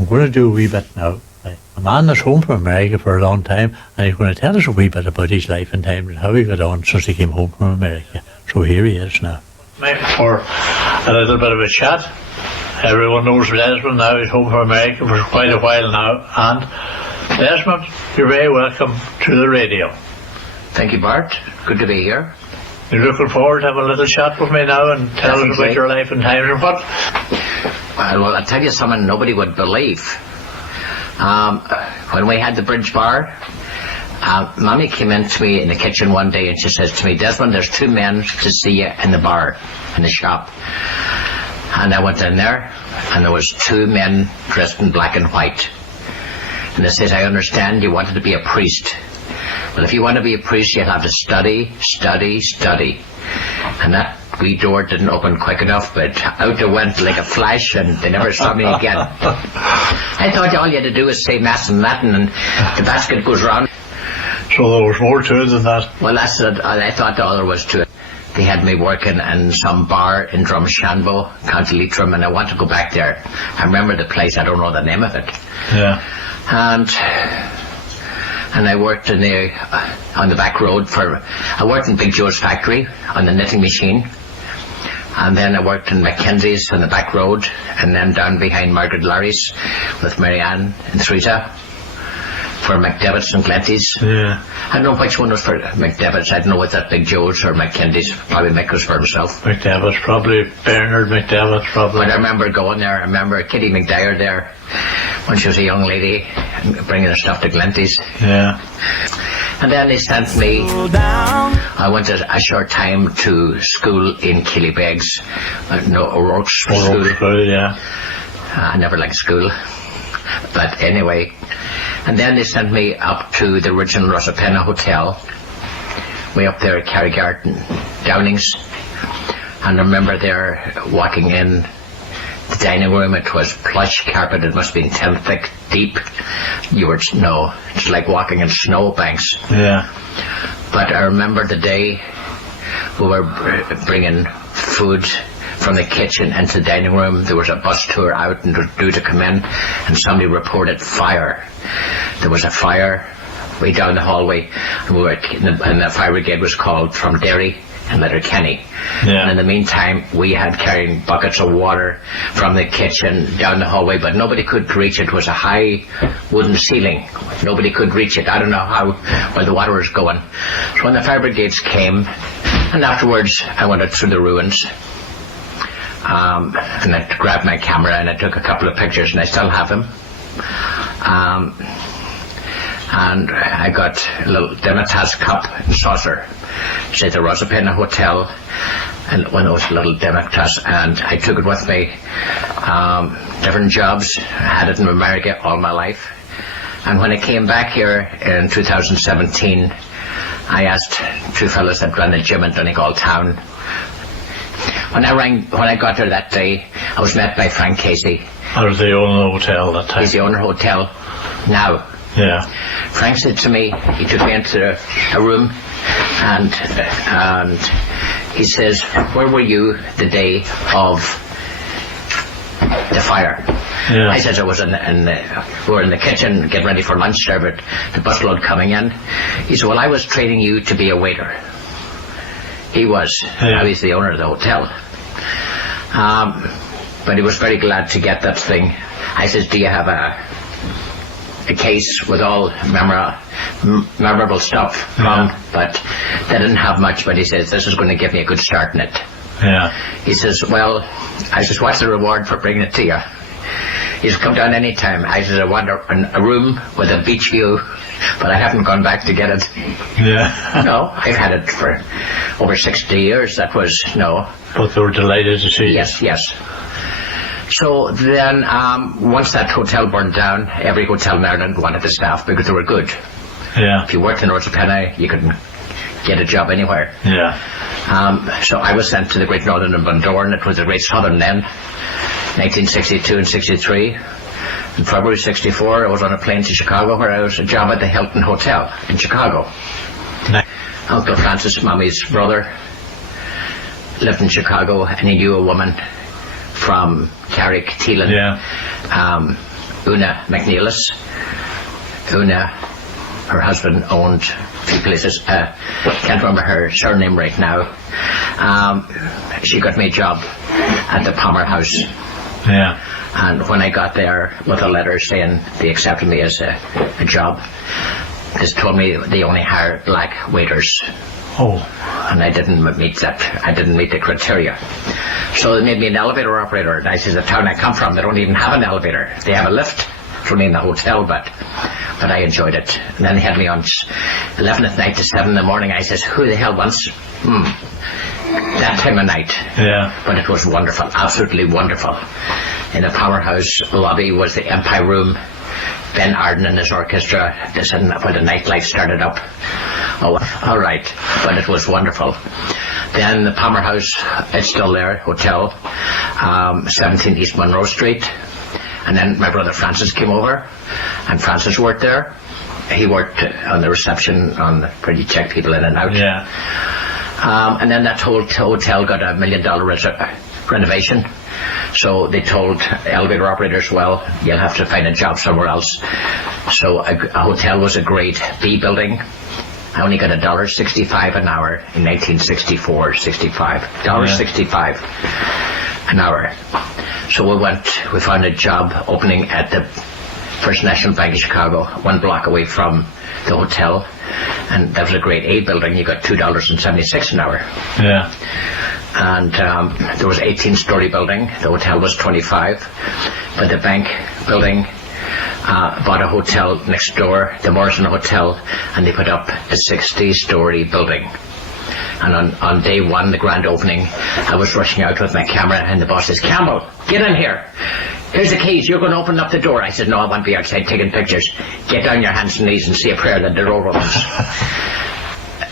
I'm going to do a wee bit now. A man that's home from America for a long time, and he's going to tell us a wee bit about his life and times and how he got on since he came home from America. So here he is now. For a little bit of a chat. Everyone knows Desmond now. He's home from America for quite a while now. And Desmond, you're very welcome to the radio. Thank you, Bart. Good to be here. You're looking forward to having a little chat with me now and tell us about your life and times and what? Well, I'll tell you something nobody would believe. When we had the bridge bar, Mommy came in to me in the kitchen one day and she says to me, Desmond, there's 2 men to see you in the bar, in the shop. And I went in there and there was 2 men dressed in black and white. And they says, I understand you wanted to be a priest. Well, if you want to be a priest, you'll have to study, study, study. And that wee door didn't open quick enough, but out it went like a flash, and they never saw me again. I thought all you had to do was say Mass in Latin, and the basket goes round. So there was more to it than that? Well, that's it. I thought all there was to it. They had me working in some bar in Drumshanbo, County Leitrim, and I want to go back there. I remember the place, I don't know the name of it. Yeah. And I worked on the back road I worked in Big Joe's factory on the knitting machine. And then I worked in Mackenzie's on the back road, and then down behind Margaret Larry's with Marianne and Theresa for McDevitt's and Glenty's. Yeah. I don't know which one was for McDevitt's. I don't know what that Big Joe's or Mackenzie's. Probably Mick was for himself. McDevitt's, probably Bernard McDevitt, probably. But I remember going there. I remember Kitty McDyer there when she was a young lady bringing her stuff to Glenty's. Yeah. And then they sent me. I went a short time to school in Killybegs. O'Rourke's school. Yeah. I never liked school. But anyway. And then they sent me up to the original Rosapenna Hotel, way up there at Carrygarden, Downings. And I remember there walking in the dining room. It was plush carpet. It must have been 10 feet deep. It's like walking in snowbanks. Yeah. But I remember the day we were bringing food from the kitchen into the dining room. There was a bus tour out and due to come in, and somebody reported fire. There was a fire way down the hallway, and the fire brigade was called from Derry and Letterkenny. Yeah. And in the meantime, we had carrying buckets of water from the kitchen down the hallway, but nobody could reach it. It was a high wooden ceiling. Nobody could reach it. I don't know where the water was going. So when the fire brigades came, and afterwards I went out through the ruins, and I grabbed my camera and I took a couple of pictures, and I still have them. And I got a little Demitasse cup and saucer. It's at the Rosapenna Hotel, and one of those little Demitasse, and I took it with me. Different jobs. I had it in America all my life. And when I came back here in 2017, I asked 2 fellas that ran a gym in Donegal town. When I got there that day, I was met by Frank Casey. I was the owner of the hotel that time. He's the owner of the hotel now. Yeah. Frank said to me, he took me into a room, and he says, where were you the day of the fire? Yeah. I said, I was we were in the kitchen getting ready for lunch there, but the busload coming in. He said, well, I was training you to be a waiter. He was. Yeah. Now he's the owner of the hotel. But he was very glad to get that thing. I says, do you have a case with all memorable stuff from? But they didn't have much, but he says, this is going to give me a good start in it. Yeah. He says, well, I says, what's the reward for bringing it to you? He says, come down any time. I says, I want a room with a beach view, but I haven't gone back to get it. Yeah. No, I've had it for over 60 years. That was, no. But they were delighted to see you. Yes. So then, once that hotel burned down, every hotel in Ireland wanted the staff because they were good. Yeah. If you worked in Rosapenna, you could get a job anywhere. Yeah. So I was sent to the Great Northern in Bundoran. It was the Great Southern then, 1962 and 63. In February 64, I was on a plane to Chicago where I was a job at the Hilton Hotel in Chicago. Nice. Uncle Francis, Mommy's brother, lived in Chicago, and he knew a woman from Carrick, Teelan. Yeah. Una McNeilis. Una, her husband owned a few places. Can't remember her surname right now. She got me a job at the Palmer House. Yeah. And when I got there with a letter saying they accepted me as a job, they told me they only hire black waiters. Oh. And I didn't meet that. I didn't meet the criteria. So they made me an elevator operator. And I said, the town I come from, they don't even have an elevator. They have a lift. It's only in the hotel, but I enjoyed it. And then they had me on 11 at night to 7 in the morning. I says, who the hell wants that time of night? Yeah. But it was wonderful, absolutely wonderful. In the powerhouse lobby was the Empire Room. Ben Arden and his orchestra, this and when the nightlife started up. Oh, all right, but it was wonderful. Then the Palmer House, it's still there, hotel, 17 East Monroe Street. And then my brother Francis came over, and Francis worked there. He worked on the reception, where you check people in and out. Yeah. And then that whole hotel got $1 million renovation. So they told elevator operators, well, you'll have to find a job somewhere else. So a hotel was a grade B building. I only got $1.65 an hour in 1964, 65. $1.65 an hour. So we found a job opening at the First National Bank of Chicago, 1 block away from the hotel. And that was a grade A building. You got $2.76 an hour. Yeah. And there was 18-story building. The hotel was 25. But the bank building bought a hotel next door, the Morrison Hotel, and they put up a 60-story building. And on day one, the grand opening, I was rushing out with my camera, and the boss says, Campbell, get in here. Here's the keys. You're going to open up the door. I said, no, I want to be outside taking pictures. Get down your hands and knees and say a prayer that the door opens.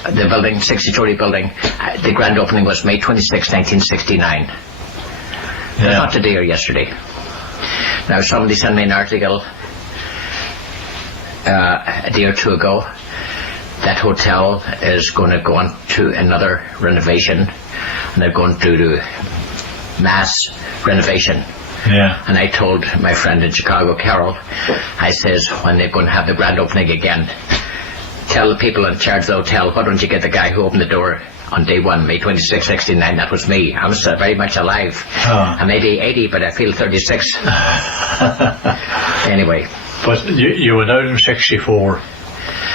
The building, 60-story building, the grand opening was May 26, 1969. Yeah. Not today or yesterday. Now, somebody sent me an article a day or two ago. That hotel is going to go on to another renovation, and they're going to do mass renovation. Yeah. And I told my friend in Chicago, Carol, I says, when they're going to have the grand opening again, tell the people in charge of the hotel, why don't you get the guy who opened the door on day one, May 26, 69, that was me. I was very much alive. Oh. I may be 80, but I feel 36. Anyway. But you went out in 64.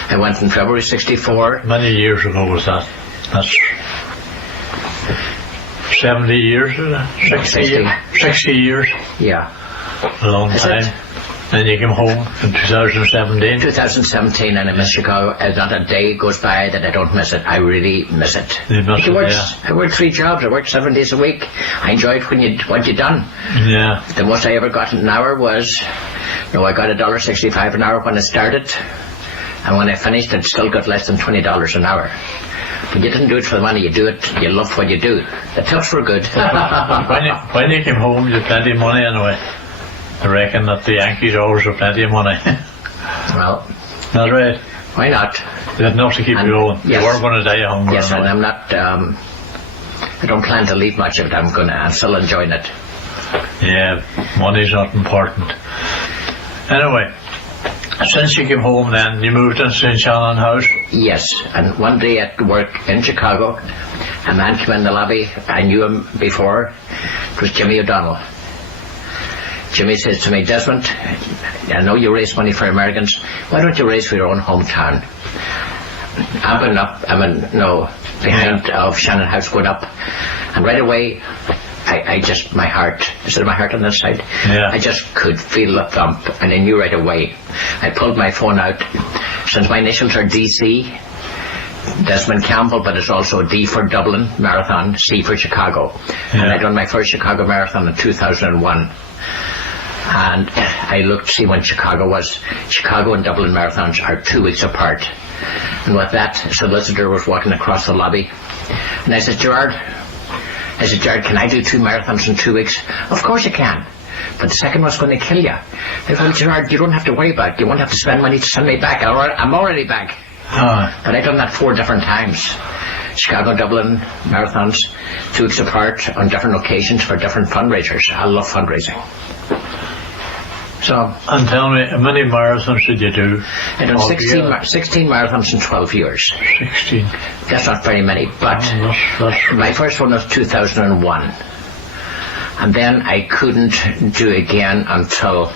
I went in February 64. How many years ago was that? That's 70 years, is it? 60 years? 60 years? Yeah. A long Is time. it? Then you came home in 2017. 2017, and I miss Chicago. Not a day goes by that I don't miss it. I really miss it. You miss it, yeah. I worked 3 jobs. I worked 7 days a week. I enjoyed what you done. Yeah. The most I ever got an hour was, I got $1.65 an hour when I started, and when I finished, I'd still got less than $20 an hour. But you didn't do it for the money. You do it. You loved what you do. The tips were good. when you came home, you had plenty of money anyway. I reckon that the Yankees always have plenty of money. Well, that's right. Why not? They had enough to keep you going. Yes. You weren't going to die of hunger. Yes, anyway. and I'm not. I don't plan to leave much of it. I'm still enjoying it. Yeah, money's not important. Anyway, since you came home, then you moved into St. Shannon House. Yes, and one day at work in Chicago, a man came in the lobby. I knew him before. It was Jimmy O'Donnell. Jimmy says to me, Desmond, I know you raise money for Americans. Why don't you raise for your own hometown? Behind of Shannon House going up, and right away, I just, my heart, is it my heart on this side? Yeah. I just could feel the thump, and I knew right away. I pulled my phone out. Since my initials are DC, Desmond Campbell, but it's also D for Dublin Marathon, C for Chicago. Yeah. And I done my first Chicago Marathon in 2001. And I looked to see when Chicago was. Chicago and Dublin marathons are 2 weeks apart. And with that, a solicitor was walking across the lobby. And I said, Gerard, can I do 2 marathons in 2 weeks? Of course you can. But the second one's going to kill you. I said, well, Gerard, you don't have to worry about it. You won't have to spend money to send me back. I'm already back. But I've done that 4 different times. Chicago, Dublin marathons, 2 weeks apart on different occasions for different fundraisers. I love fundraising. So, and tell me, how many marathons did you do? I done 16 marathons in 12 years. 16. That's not very many, but my first one was 2001. And then I couldn't do it again until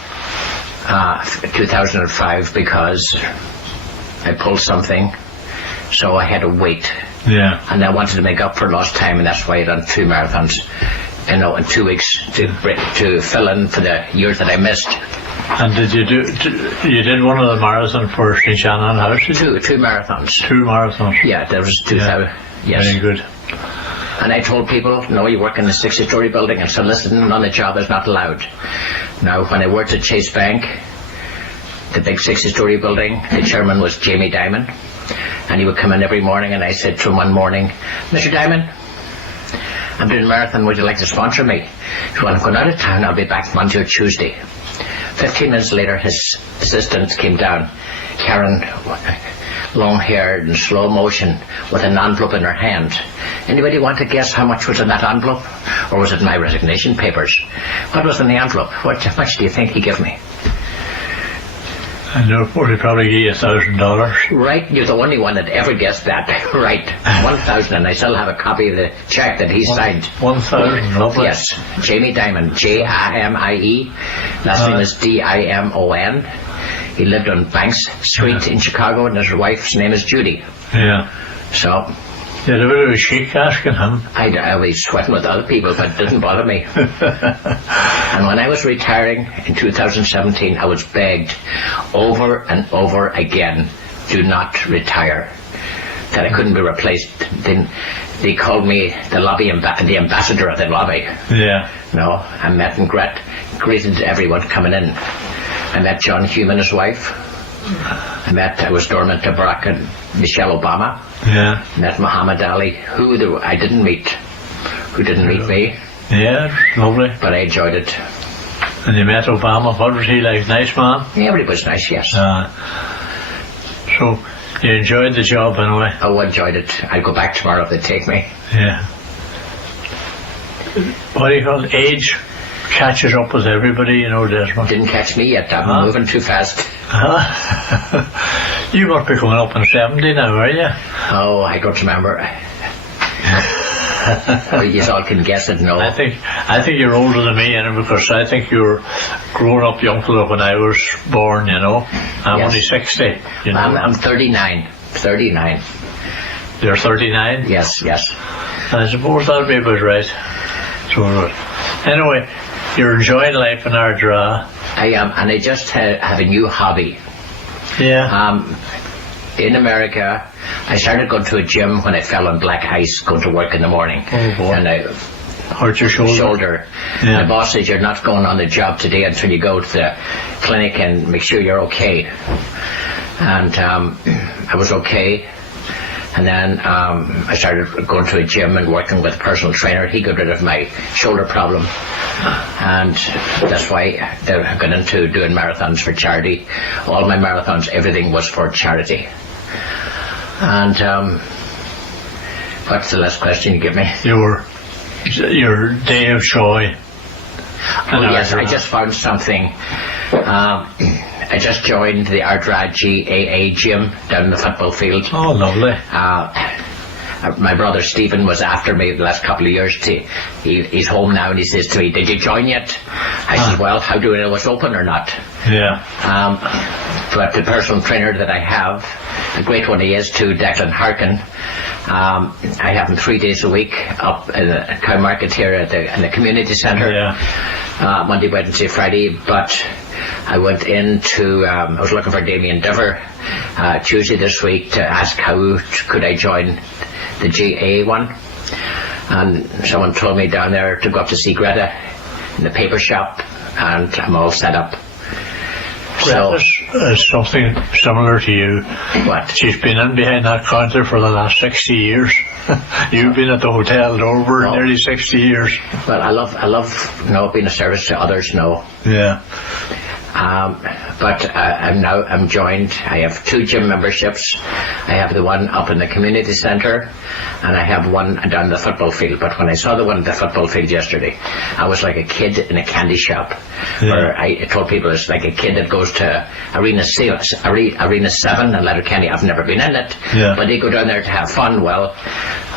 2005 because I pulled something, so I had to wait. Yeah. And I wanted to make up for lost time, and that's why I done 2 marathons, in 2 weeks to fill in for the years that I missed. And did you did one of the marathons for St. Shannon House? Two marathons. 2 marathons. Yeah, there was 2000. Yes. Very good. And I told people, no, you work in a 60-story building, and soliciting on the job is not allowed. Now, when I worked at Chase Bank, the big 60-story building, the chairman was Jamie Dimon, and he would come in every morning, and I said to him one morning, Mr. Dimon, I'm doing a marathon, would you like to sponsor me? He said, well, I'm going out of town, I'll be back Monday or Tuesday. 15 minutes later, his assistant came down, Karen, long-haired and slow motion, with an envelope in her hand. Anybody want to guess how much was in that envelope? Or was it my resignation papers? What was in the envelope? How much do you think he gave me? I know, he probably gave you $1,000. Right, you're the only one that ever guessed that. Right, 1,000, and I still have a copy of the check that he signed. 1,000, lovely. Yes, Jamie Dimon, J-I-M-I-E, last name is D-I-M-O-N. He lived on Banks Street in Chicago, and his wife's name is Judy. Yeah. So, you had a bit of a shake asking him. I was sweating with other people, but it didn't bother me. And when I was retiring in 2017, I was begged over and over again, do not retire. That I couldn't be replaced. Then they called me the the ambassador of the lobby. Yeah. No, I met and greeted everyone coming in. I met John Hume and his wife. I was dormant to Barack and Michelle Obama. Yeah. Met Muhammad Ali, who didn't meet me. Yeah, lovely. But I enjoyed it. And you met Obama. What was he like? Nice man? Yeah, everybody was nice, yes. So, you enjoyed the job anyway? Oh, I enjoyed it. I'd go back tomorrow if they take me. Yeah. What do you call it? Age catches up with everybody, you know, Desmond. Didn't catch me yet. I'm moving too fast. You must be coming up in 70 now, are you? Oh, I don't remember. You all can guess it, no. I think you're older than me, because I think you were growing up young fella when I was born, you know. I'm only 60, you know. I'm 39. 39. You're 39? Yes. I suppose that'd be about right. So, anyway, you're enjoying life in Ardra. I am, and I just have a new hobby. Yeah. In America, I started going to a gym when I fell on black ice going to work in the morning. Oh, boy. And I hurt your shoulder. Yeah. The boss says you're not going on the job today until you go to the clinic and make sure you're okay. And I was okay. And then I started going to a gym and working with a personal trainer. He got rid of my shoulder problem. And that's why I got into doing marathons for charity. All my marathons, everything was for charity. And what's the last question you give me? Your day of joy. Oh, yes, I just found something. I just joined the Ardra GAA gym down in the football field. Oh, lovely. My brother Stephen was after me the last couple of years. He's home now, and he says to me, did you join yet? I said, well, how do I know it's open or not? Yeah. But the personal trainer that I have, a great one he is too, Declan Harkin, I have him 3 days a week up in the Cow Market here in the community centre. Yeah. Monday, Wednesday, Friday, but I went into, I was looking for Damien Diver Tuesday this week to ask how could I join the GA one, and someone told me down there to go up to see Greta in the paper shop, and I'm all set up. Greta is something similar to you. What? She's been in behind that counter for the last 60 years. You've been at the hotel over nearly 60 years. Well, I love being of service to others, Yeah. But I'm joined. I have 2 gym memberships. I have the one up in the community centre, and I have one down the football field. But when I saw the one at the football field yesterday, I was like a kid in a candy shop. Where I told people it's like a kid that goes to Arena 7 in Letterkenny. I've never been in it, but they go down there to have fun. Well,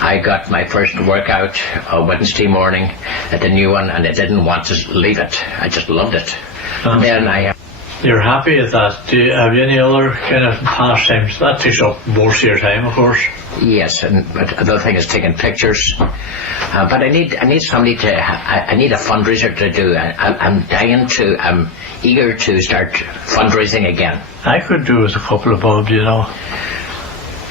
I got my first workout Wednesday morning at the new one, and I didn't want to leave it. I just loved it. And then You're happy at that. Have you any other kind of pastimes? That takes up most of your time, of course. Yes, but the other thing is taking pictures. But I need somebody I need a fundraiser to do. I'm eager to start fundraising again. I could do with a couple of bulbs, you know.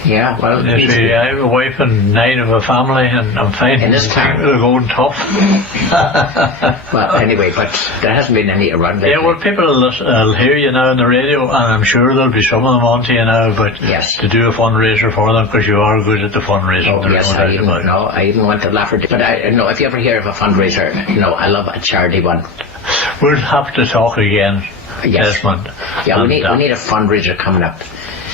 Yeah, well, you see, I have a wife and 9 of a family, and I'm finding in this town they're going tough. Well, anyway, but there hasn't been any around there. Yeah, well, people will hear you now on the radio, and I'm sure there'll be some of them on to you now, but to do a fundraiser for them, because you are good at the fundraising. Oh, yes, I even went to Lafferty. But if you ever hear of a fundraiser, I love a charity one. We'll have to talk again, Desmond. Yeah, we need a fundraiser coming up.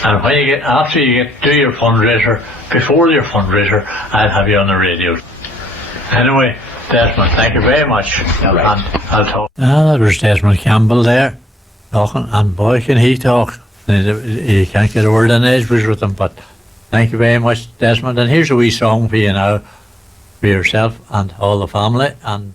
And when after you do your fundraiser, before your fundraiser, I'll have you on the radio. Anyway, Desmond, thank you very much. All right. And I'll talk. That was Desmond Campbell there, talking, and boy can he talk. You can't get a word in edgeways with him, but thank you very much, Desmond. And here's a wee song for you now, for yourself and all the family, and